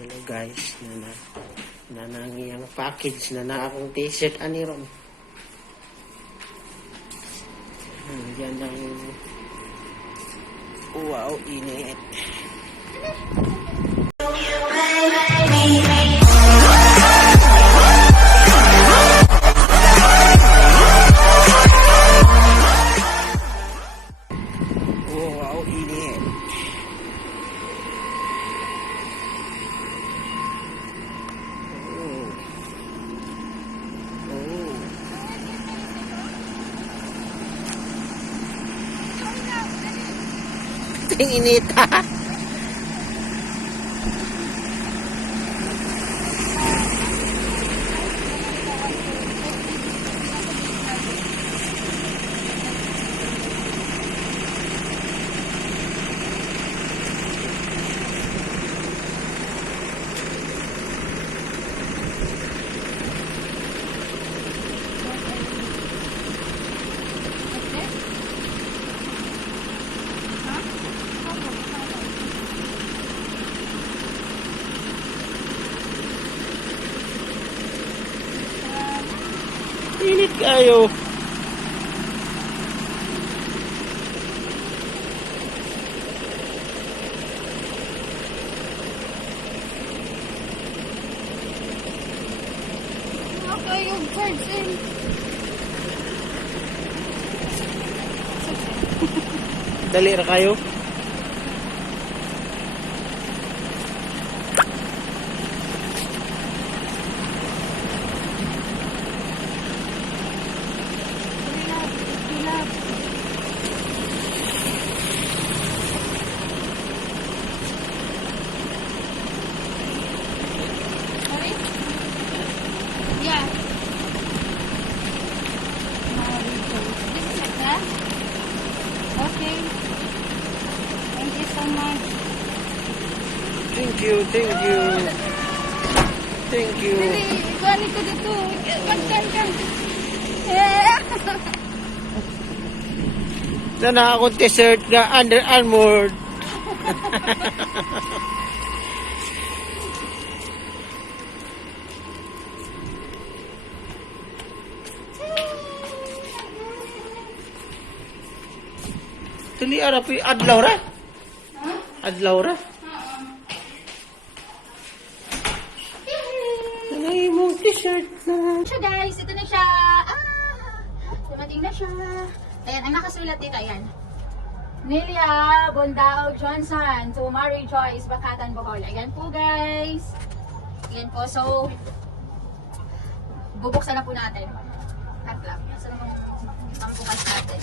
Hello guys, nanangiyang package na akong t-shirt ani ron. Yan ang wow, init. Wow, init. Ting init. Init kayo. Okay, yung person. Dali ra kayo. Yeah. This is like that? Okay. Thank you so much. Thank you. Thank you. Dili, ikuan ko dito. Kan. Sana akong t-shirt nga Under Armour. Dali ara pi adlaw ra. Adlaw ra. Nanay mong t-shirt na. Siya guys, ito na siya. Dumating na siya. Ayan, ang nakasulat dito, ayan. Nelia Bondao Johnson to Mary Joyce, Bakatan, Bohol. Ayan po guys. Ayan po, so bubuksan na po natin. Cut lang. Saan mo ang bukas natin?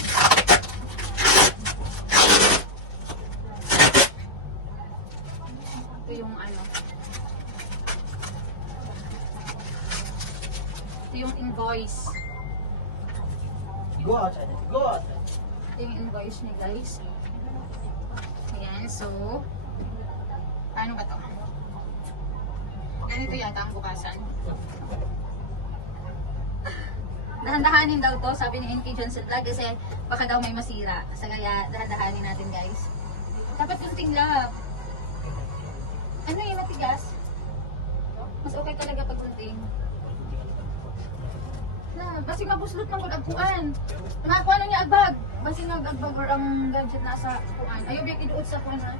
Ito yung ano. Ito yung invoice. Go outside. Ito yung invoice niya guys. Ayan, so paano ba to? Ganito yata ang bukasan. Dahan-dahanin daw to, sabi ni NK Johnson Vlog, kasi baka daw may masira. Sa kaya dahan-dahanin natin guys. Dapat yung tinglap. Ano yung matigas? Mas okay talaga pag gunting. Na, basi mabuslot ng agkuan. Nakakuha na niya agbag. Basi nag-agbag or ang gadget nasa kuan. Ayaw biyak iduot sa kuan ha.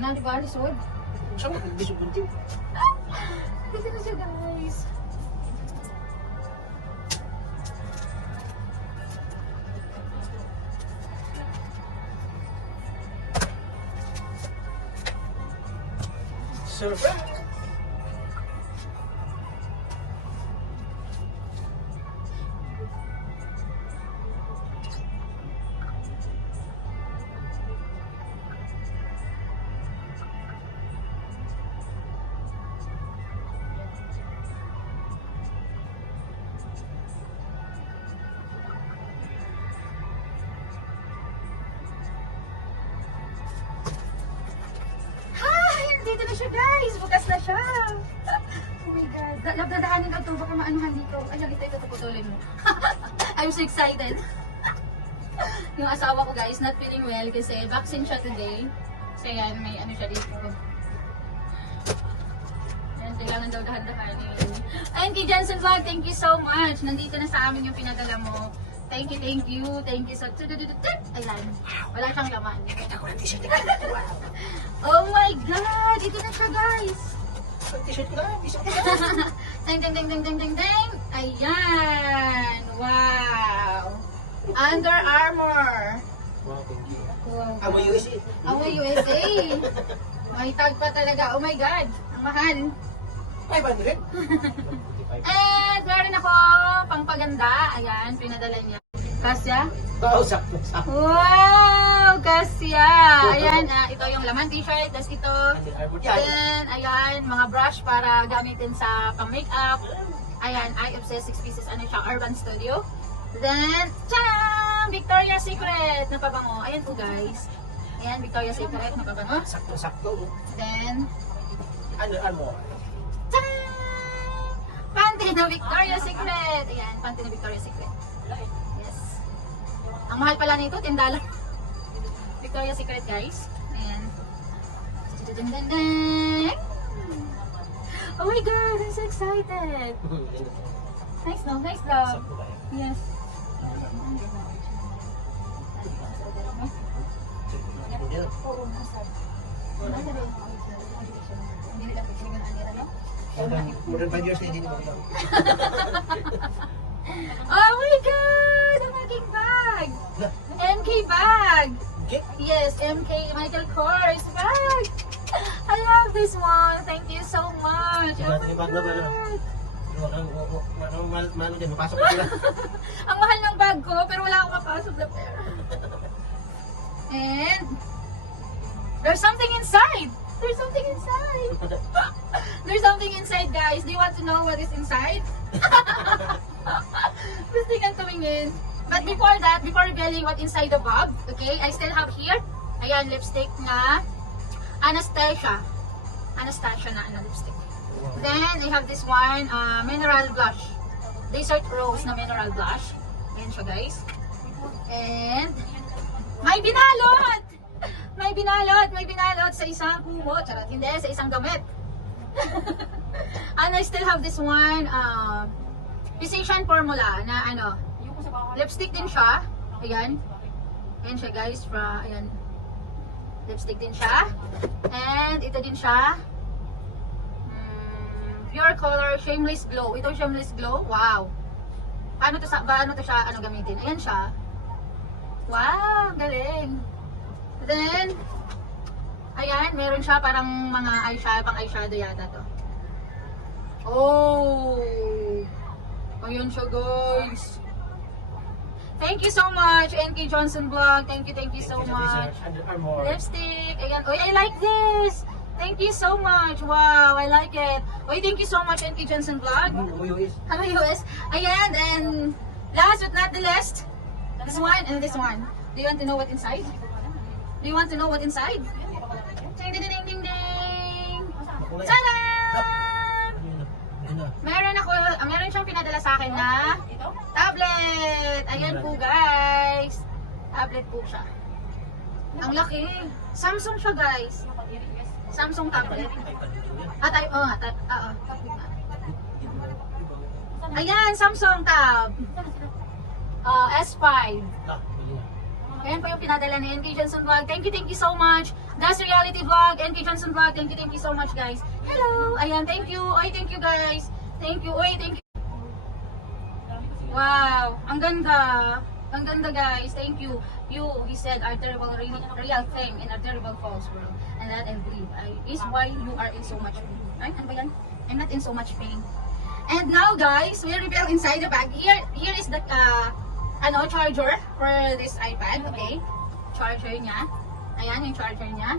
Na, di ba? Lisod? Saan mo bisog bunting? Dito na siya guys. Surprise! Dito na siya guys! Bukas na siya! Oh my God. Dadaanin daw to. Baka maanuhan dito. Ayan, ito puputulin mo. I'm so excited. Yung asawa ko guys, not feeling well kasi vaccine siya today. So yan, may ano siya dito. Ayan, kailangan daw dahan-dahanin. Ayun, kay Jensen Vlog, thank you so much. Nandito na sa amin yung pinadala mo. Thank you, thank you. Thank you so... Ayan. Wala siyang laman. Nakita ko ng t-shirt. Oh my God! Ito na siya, guys. T-shirt ko na. T-shirt ko na. Ding, ding, ding, ding, ding, ding, ding. Ayan. Wow. Under Armour. Wow, thank you. Wow. Awa USA. Awa USA. May tag pa talaga. Oh my God. Ang mahal. 500. And meron ako pangpaganda. Ayan, pinadala niya. Kasya? Oo, sakto. Sakto. Wow! Kasya! Ayan, ito yung laman t-shirt. Tapos ito. Under Armour yan. Then, ayan, mga brush para gamitin sa pang-makeup. Ayan, I Obsess 6 pieces. Ano siya? Urban Studio. Then, tcharam! Victoria's Secret na pabango. Ayan po guys. Ayan, Victoria's Secret na pabango. Sakto, sakto. Then, Under Armour. tcharam! Panty na Victoria's Secret. Ayan, panty na Victoria's Secret. Yes. Ang mahal pala nito, $10. Victoria's Secret guys. Ayan. Oh my God, I'm so excited. Nice no, nice love. Sakto ba yan? Yes. Oo, nasa. Hindi nila pagkilingan ang nila, no? More than 5 years na hindi naman. Oh my God! Ang aking bag! MK bag! Okay. Yes, MK Michael Kors bag! I love this one! Thank you so much! Sige natin yung bag na ba, no? Mano din, mapasok ko sila. Ang mahal ng bag ko, pero wala akong mapasok na pera. And there's something inside! There's something inside! There's something inside, guys. Do you want to know what is inside? Gusto kang tumingin. But before that, before revealing what inside the bag, okay, I still have here, ayan, lipstick na Anastasia. Anastasia na lipstick. Then, I have this one, mineral blush. Desert Rose na mineral blush. Ayan siya, guys. And, may binalot! May binalot sa isang kumo. Charot, hindi, sa isang damit. And I still have this one, Physician Formula na ano, lipstick din siya. Ayan. Ayan siya guys, ayan. Lipstick din siya. And ito din siya. Pure Color Shameless Glow. Ito Shameless Glow. Wow. Paano to siya gamitin? Ayan siya. Wow, galing. Then, ayan, meron siya parang mga eyeshadow yata to. Oh! Ayan siya guys. Thank you so much, NK Johnson Vlog. Thank you so much. Under Armour. Lipstick. Ayan. Oy, I like this. Thank you so much. Wow, I like it. Oy, thank you so much, NK Johnson Vlog. US. Hello, US. Ayan, and last but not the least, this one and this one. Do you want to know what inside? Do you want to know what inside? Ding, ding, ding, ding, ding. Tada! Meron siyang pinadala sa akin na tablet. Ayan po guys. Tablet po siya. Ang laki. Samsung siya guys. Samsung tablet. Ayan, Samsung Tab. S5. Ayan po yung pinadala ni NK Johnson Vlog. Thank you so much. Das Reality Vlog, NK Johnson Vlog. Thank you so much guys. Hello. Ayan, thank you. Oy, thank you guys. Thank you. Oy, thank you. Wow, ang ganda. Ang ganda guys. Thank you. You, he said, are terrible real fame in a terrible false world. And that I believe is why you are in so much pain. Ay, ano ba yan? I'm not in so much pain. And now guys, we reveal inside the bag. Here is the charger for this iPad, okay? Charger niya. Ayan yung charger niya.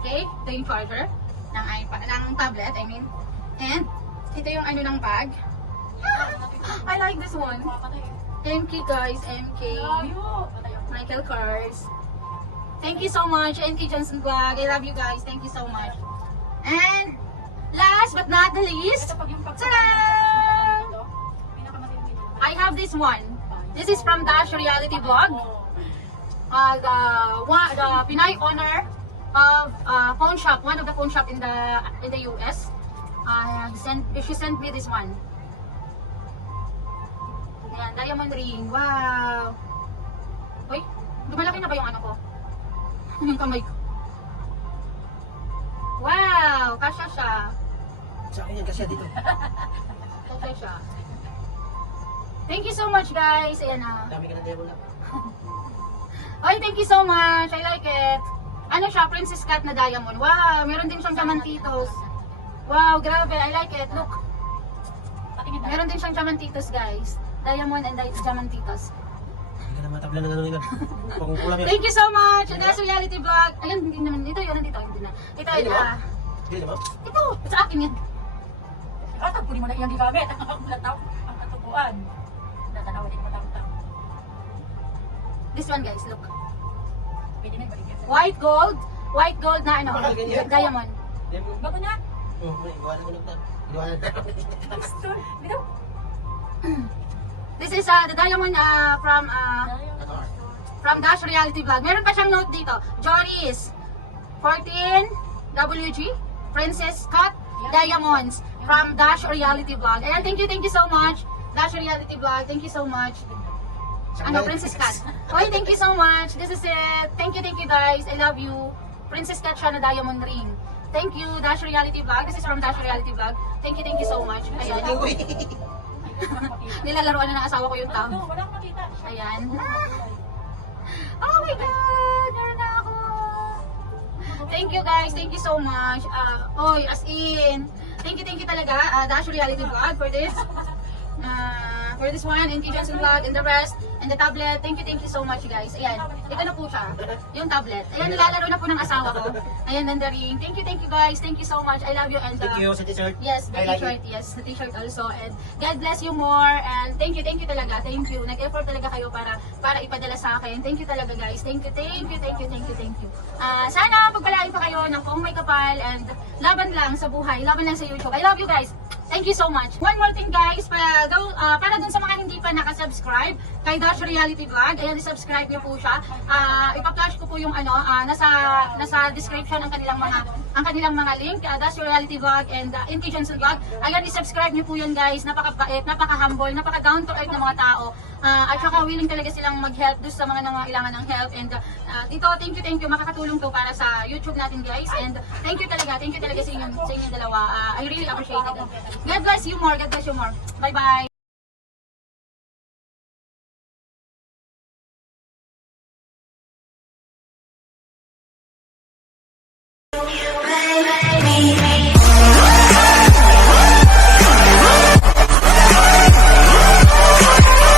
Okay? Ito yung charger ng iPad, ng tablet, I mean. And ito yung ano ng bag. I like this one. MK guys, MK. Michael Kors. Thank you so much, NK Johnson Vlog. I love you guys. Thank you so much. And last but not the least, ta-da! I have this one. This is from Dash Reality Vlog. The Pinay Honor of phone shop, one of the phone shop in the US. She sent me this one. Yan, diamond ring. Wow. Uy, lumalaki na ba yung ano ko? Yung kamay ko. Wow, kasya siya. Sa akin yan kasi dito. Kasya siya. Thank you so much guys. Ayan na. Dami ka ng devil na. Oy, thank you so much. I like it. Ano siya, Princess Cut na diamond. Wow, meron din siyang diamantitos. Wow, grabe. I like it. Look. Meron din siyang diamantitos, guys. Diamond and diamantitos. Hindi ka na matabla ng ano nila. Pagkukulam yan. Thank you so much. And that's reality vlog. Ayun, hindi naman. Ito, yun, nandito. Hindi na. Ito, Hindi ito. ba? Hindi naman. Ito, sa akin yan. Kunin mo na iyang gigamit. Ang lataw, ang katubuan. Natanaw, hindi ko matapos. This one, guys. Look. Pwede na ibalik yan. White gold. White gold na ano. Bakal ganyan? Diamond. Devil. Bago na. Oh, may iwanan ko nagtan. Iwanan na. Gusto. Dito. This is the diamond from Dash Reality Vlog. Meron pa siyang note dito. Joris 14 WG Princess Cut Diamonds from Dash Reality Vlog. Ayan, thank you so much. Dash Reality Vlog, thank you so much. Ano, Princess Cut. Oy, thank you so much. This is it. Thank you guys. I love you. Princess Cut siya na diamond ring. Thank you, Dash Reality Vlog. This is from Dash Reality Vlog. Thank you so much. Ayan. Nilalaroan na ng asawa ko yung tab. Ano, wala akong makita. Ayan. Oh my God! Meron na ako! Thank you guys. Thank you so much. Oy, as in. Thank you talaga. Dash Reality Vlog for this. For this one, and Johnson Vlog, and the rest, and the tablet. Thank you so much guys. Ayan. Ito na po siya. Yung tablet. Ayan, nilalaro na po ng asawa ko. Ayan, and the ring. Thank you guys. Thank you so much. I love you. And Thank you sa t-shirt. yes, the I like t-shirt. Yes, the t-shirt also. And God bless you more. And thank you talaga. Thank you. Nag-effort talaga kayo para ipadala sa akin. Thank you talaga guys. Thank you. Sana pagpalain pa kayo ng kung may kapal and laban lang sa buhay. Laban lang sa YouTube. I love you guys. Thank you so much. One more thing guys, para dun sa mga hindi pa nakasubscribe kay Dash Reality Vlog, ayan, i-subscribe niyo po siya. Ipa-flash ko po yung ano, nasa description ang kanilang mga link, Dash Reality Vlog and Inky Johnson Vlog. Ayan, i-subscribe niyo po yun guys. Napakabait, napaka-humble, napaka-down to earth ng mga tao. At saka willing talaga silang mag-help doon sa mga nangangailangan ng help. And dito, thank you. Makakatulong to para sa YouTube natin guys. And thank you talaga sa inyong dalawa. I really appreciate it. God bless you more. Bye-bye. Baby,